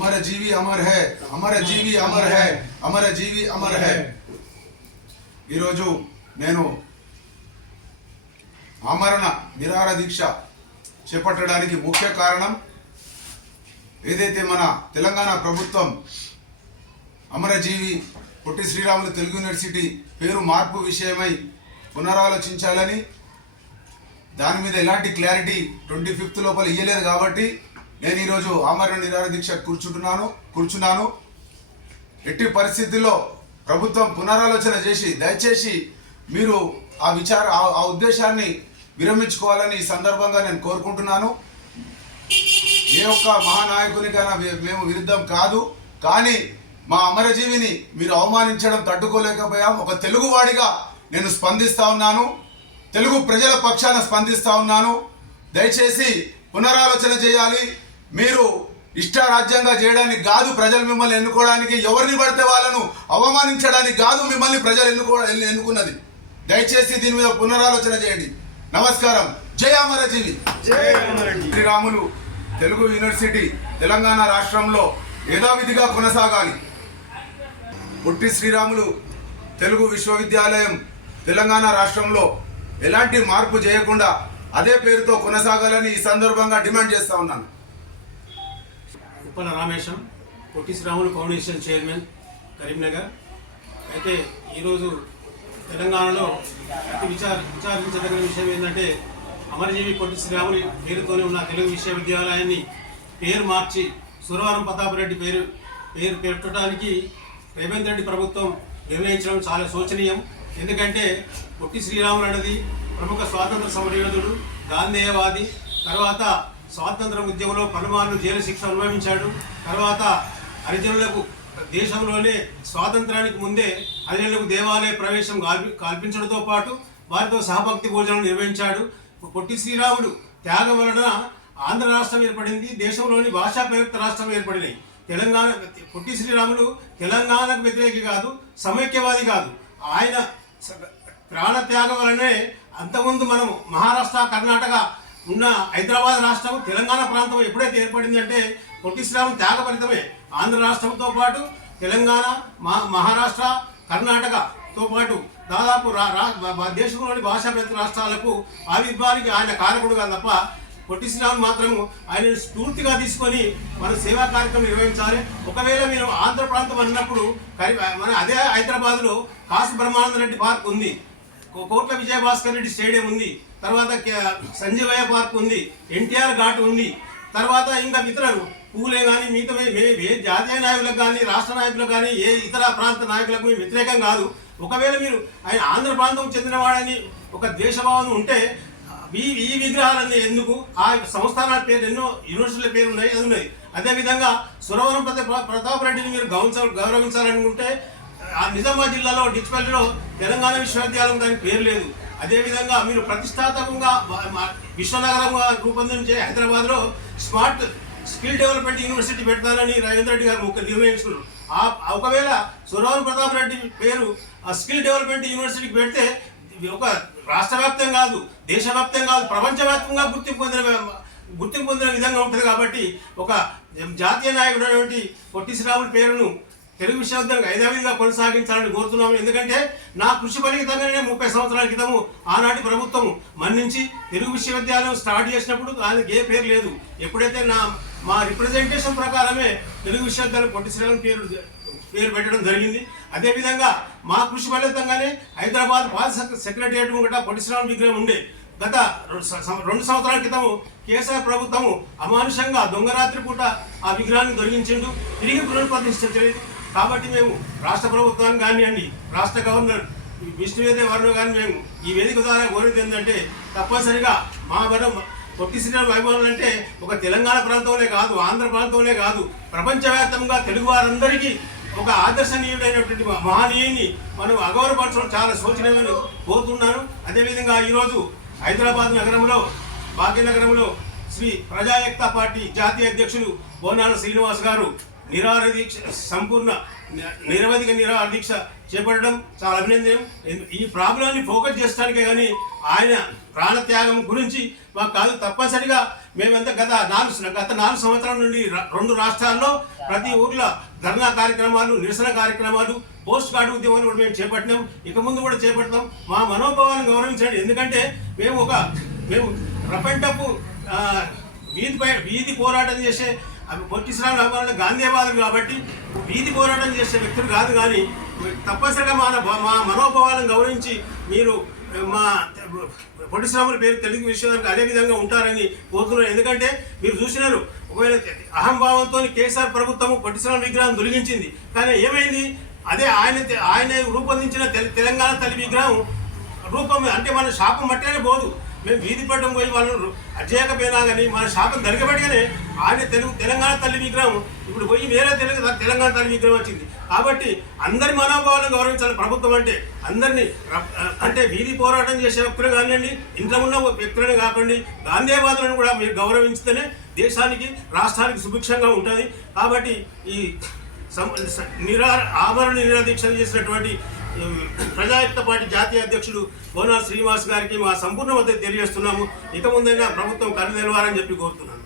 अमर जीवी अमर है, अमर जीवी अमर है, अमर जीवी अमर है। ఈరోజు నేను ఆమరణ నిరాహార దీక్ష చేపట్టడానికి ముఖ్య కారణం ఏదైతే మన తెలంగాణ ప్రభుత్వం అమరజీవి పొట్టి శ్రీరాములు తెలుగు యూనివర్సిటీ పేరు మార్పు విషయమై పునరాలోచించాలని, దాని మీద ఎలాంటి క్లారిటీ 25th లోపల ఇయ్యలేదు కాబట్టి నేను ఈరోజు ఆమరణ నిరాహార దీక్ష కూర్చున్నాను। ఎట్టి పరిస్థితుల్లో ప్రభుత్వం పునరాలోచన చేసి దయచేసి మీరు ఆ ఉద్దేశాన్ని విరమించుకోవాలని ఈ సందర్భంగా నేను కోరుకుంటున్నాను। ఏ ఒక్క మహానాయకునికైనా మేము విరుద్ధం కాదు, కానీ మా అమరజీవిని మీరు అవమానించడం తట్టుకోలేకపోయాం। ఒక తెలుగువాడిగా నేను స్పందిస్తా ఉన్నాను, తెలుగు ప్రజల పక్షాన స్పందిస్తా ఉన్నాను। దయచేసి పునరాలోచన చేయాలి। మీరు ఇష్టారాజ్యంగా చేయడానికి కాదు ప్రజలు మిమ్మల్ని ఎన్నుకోవడానికి, ఎవరిని పడితే వాళ్ళను అవమానించడానికి కాదు మిమ్మల్ని ప్రజలు ఎన్నుకున్నది। దయచేసి దీని మీద పునరాలోచన చేయండి। నమస్కారం। జై అమరజీవి। శ్రీరాములు తెలుగు యూనివర్సిటీ తెలంగాణ రాష్ట్రంలో యథావిధిగా కొనసాగాలి। పొట్టి శ్రీరాములు తెలుగు విశ్వవిద్యాలయం తెలంగాణ రాష్ట్రంలో ఎలాంటి మార్పు చేయకుండా అదే పేరుతో కొనసాగాలని ఈ సందర్భంగా డిమాండ్ చేస్తా ఉన్నాను। Uppala Ramesam, Potti Sriramulu foundation chairman, Karimnagar. అయితే ఈరోజు తెలంగాణలో అతి విచారించదగిన విషయం ఏంటంటే, అమరజీవి పొట్టి శ్రీరాములు పేరుతోనే ఉన్న తెలుగు విశ్వవిద్యాలయాన్ని పేరు మార్చి సురవరం ప్రతాప్ రెడ్డి పేరు పెట్టడానికి రేవంత్ రెడ్డి ప్రభుత్వం నిర్ణయించడం చాలా శోచనీయం। ఎందుకంటే పొట్టి శ్రీరాములు అనేది ప్రముఖ స్వాతంత్ర సమరయోధుడు, గాంధేయవాది, తర్వాత స్వాతంత్ర ఉద్యమంలో పలుమార్లు జైలు శిక్ష అనుభవించాడు। తర్వాత హరిజనులకు దేశంలోనే స్వాతంత్రానికి ముందే హరిజనులకు దేవాలయ ప్రవేశం కల్పించడంతో పాటు వారితో సహభక్తి భోజనం నిర్వహించాడు। పొట్టి శ్రీరాములు త్యాగం వలన ఆంధ్ర రాష్ట్రం ఏర్పడింది, దేశంలోని భాషా ప్రయుక్త రాష్ట్రం ఏర్పడినాయి। పొట్టి శ్రీరాములు తెలంగాణకు వ్యతిరేకి కాదు, సమైక్యవాది కాదు। ఆయన ప్రాణత్యాగం వలనే అంతకుముందు మనము మహారాష్ట్ర, కర్ణాటక ఉన్న హైదరాబాద్ రాష్ట్రం, తెలంగాణ ప్రాంతం ఎప్పుడైతే ఏర్పడింది అంటే పొట్టి శ్రీరాములు త్యాగ ఫలితమే। ఆంధ్ర రాష్ట్రంతో పాటు తెలంగాణ, మహారాష్ట్ర, కర్ణాటకతో పాటు దాదాపు దేశంలోని భాషాభేద రాష్ట్రాలకు ఆవిర్భావానికి ఆయన కారకుడుగా తప్ప పొట్టి శ్రీరాములు మాత్రము ఆయన స్ఫూర్తిగా తీసుకొని మన సేవా కార్యక్రమం నిర్వహించాలి। ఒకవేళ మీరు ఆంధ్ర ప్రాంతం అన్నప్పుడు మన అదే హైదరాబాద్లో కాసు బ్రహ్మానంద రెడ్డి పార్క్ ఉంది, కోట్ల విజయభాస్కర్ రెడ్డి స్టేడియం ఉంది, తర్వాత సంజీవయ్య పార్క్ ఉంది, ఎన్టీఆర్ ఘాట్ ఉంది, తర్వాత ఇంకా ఇతరులు పూలే కానీ మిగతా ఏ జాతీయ నాయకులకు కానీ రాష్ట్ర నాయకులకు కానీ ఏ ఇతర ప్రాంత నాయకులకు మేము వ్యతిరేకం కాదు। ఒకవేళ మీరు ఆయన ఆంధ్ర ప్రాంతం చెందినవాడని ఒక ద్వేషభావం ఉంటే ఈ విగ్రహాలన్నీ ఎందుకు? ఆ సంస్థానాల పేరు ఎన్నో యూనివర్సిటీల పేరు ఉన్నాయి, అది ఉన్నది। అదేవిధంగా సురవరం ప్రతాప్ రెడ్డిని మీరు గౌరవించాలనుకుంటే ఆ నిజామాబాద్ జిల్లాలో డిచ్పల్లిలో తెలంగాణ విశ్వవిద్యాలయం దానికి పేరు లేదు। అదేవిధంగా మీరు ప్రతిష్టాత్మకంగా విశ్వనగరంగా రూపొందించే హైదరాబాద్లో స్మార్ట్ స్కిల్ డెవలప్మెంట్ యూనివర్సిటీ పెడతానని రేవంత్ రెడ్డి గారు నిర్ణయించుకున్నారు। ఒకవేళ సురవరం ప్రతాప్ రెడ్డి పేరు ఆ స్కిల్ డెవలప్మెంట్ యూనివర్సిటీకి పెడితే ఒక రాష్ట్ర వ్యాప్తం కాదు, దేశవ్యాప్తం కాదు, ప్రపంచవ్యాప్తంగా గుర్తింపు పొందిన విధంగా ఉంటుంది। కాబట్టి ఒక జాతీయ నాయకుడు అనేటువంటి పొట్టి శ్రీరాములు పేరును తెలుగు విశ్వవిద్యాలయం యథావిధిగా కొనసాగించాలని కోరుతున్నాము। ఎందుకంటే నా కృషి ఫలితంగానే 30 సంవత్సరాల క్రితము ఆనాటి ప్రభుత్వం మన్నించి తెలుగు విశ్వవిద్యాలయం స్టార్ట్ చేసినప్పుడు దానికి ఏ పేరు లేదు। ఎప్పుడైతే మా రిప్రజెంటేషన్ ప్రకారమే తెలుగు విశ్వవిద్యాలయం పొట్టి శ్రీరాములు పేరు పెట్టడం జరిగింది। అదేవిధంగా మా కృషి ఫలితంగానే హైదరాబాద్ పాత సెక్రటేరియట్ ముంగట పొట్టి శ్రీరాములు విగ్రహం ఉండే। గత 2 సంవత్సరాల క్రితము కేసీఆర్ ప్రభుత్వము అమానుషంగా దొంగరాత్రి పూట ఆ విగ్రహాన్ని దొరికించిండు, తిరిగి పునఃప్రతిష్ఠించలేదు। కాబట్టి మేము రాష్ట్ర ప్రభుత్వాన్ని కానివ్వండి, రాష్ట్ర గవర్నర్ విష్ణువేదే వర్మ కానీ మేము ఈ వేదిక ద్వారా కోరేది ఏంటంటే తప్పనిసరిగా మా పొట్టి శ్రీరాములు అభిమానులు అంటే ఒక తెలంగాణ ప్రాంతంలో కాదు, ఆంధ్ర ప్రాంతంలో కాదు, ప్రపంచవ్యాప్తంగా తెలుగు వారందరికీ ఒక ఆదర్శనీయుడైనటువంటి మహనీయుని మనం అగౌరవపరచడం చాలా శోచనీయమని కోరుతున్నాను। అదేవిధంగా ఈరోజు హైదరాబాద్ నగరంలో, భాగ్యనగరంలో శ్రీ ప్రజాయక్త పార్టీ జాతీయ అధ్యక్షులు బోనాల శ్రీనివాస్ గారు నిరవధిక నిరాహార దీక్ష చేపట్టడం చాలా అభినందనం। ఈ ప్రాబ్లాన్ని ఫోకస్ చేయడానికే కానీ ఆయన ప్రాణత్యాగం గురించి మాకు కాదు, తప్పనిసరిగా మేమంతా గత 4 సంవత్సరాల నుండి 2 రాష్ట్రాల్లో ప్రతి ఊర్లో ధర్నా కార్యక్రమాలు, నిరసన కార్యక్రమాలు, పోస్ట్ కార్డు ఉద్యమాలు కూడా మేము చేపట్టినాం, ఇక ముందు కూడా చేపడతాం. మా మనోభావాలను గౌరవించండి. ఎందుకంటే మేము రఫ్ అండ్ టఫ్ వీధి పోరాటం చేసే పొట్టి శ్రీరాములు గాంధీవాదులు కాబట్టి వీధి పోరాటం చేసే వ్యక్తులు కాదు. కానీ తప్పనిసరిగా మా మనోభావాలను గౌరవించి మీరు మా పొట్టి శ్రీరాముల పేరు తెలుగు విషయానికి అదే విధంగా ఉంటారని కోరుతున్నాను. ఎందుకంటే మీరు చూసినారు, ఒకవేళ అహంభావంతో కేసీఆర్ ప్రభుత్వం పొట్టి శ్రీరాముల విగ్రహం తొలగించింది. కానీ ఏమైంది, అదే ఆయన రూపొందించిన తెలంగాణ తల్లి విగ్రహం రూపం అంటే మన శాపం మట్టిగానే పోదు. మేము వీధి పట్టం పోయి వాళ్ళను అజేయకపోయినా కానీ మన శాపం దొరికబడిగానే ఆయన తెలంగాణ తల్లి విగ్రహం ఇప్పుడు పోయి వేరే తెలంగాణ తల్లి విగ్రహం వచ్చింది. కాబట్టి అందరి మనోభావాలను గౌరవించాలి ప్రభుత్వం. అంటే అందరినీ అంటే వీధి పోరాటం చేసే వ్యక్తులు కానివ్వండి, ఇంట్లో ఉన్న వ్యక్తులను కాకండి, గాంధీవాదులను కూడా మీరు గౌరవించితేనే దేశానికి, రాష్ట్రానికి సుభిక్షంగా ఉంటుంది. కాబట్టి ఈ ఆమరణ నిరాదీక్షలు చేసినటువంటి ప్రజాయుక్త పార్టీ జాతీయ అధ్యక్షుడు బోనాల శ్రీనివాస్ గారికి మా సంపూర్ణ మద్దతు తెలియజేస్తున్నాము. ఇక ముందైనా ప్రభుత్వం కళ్ళు తెలవాలని చెప్పి కోరుతున్నాను.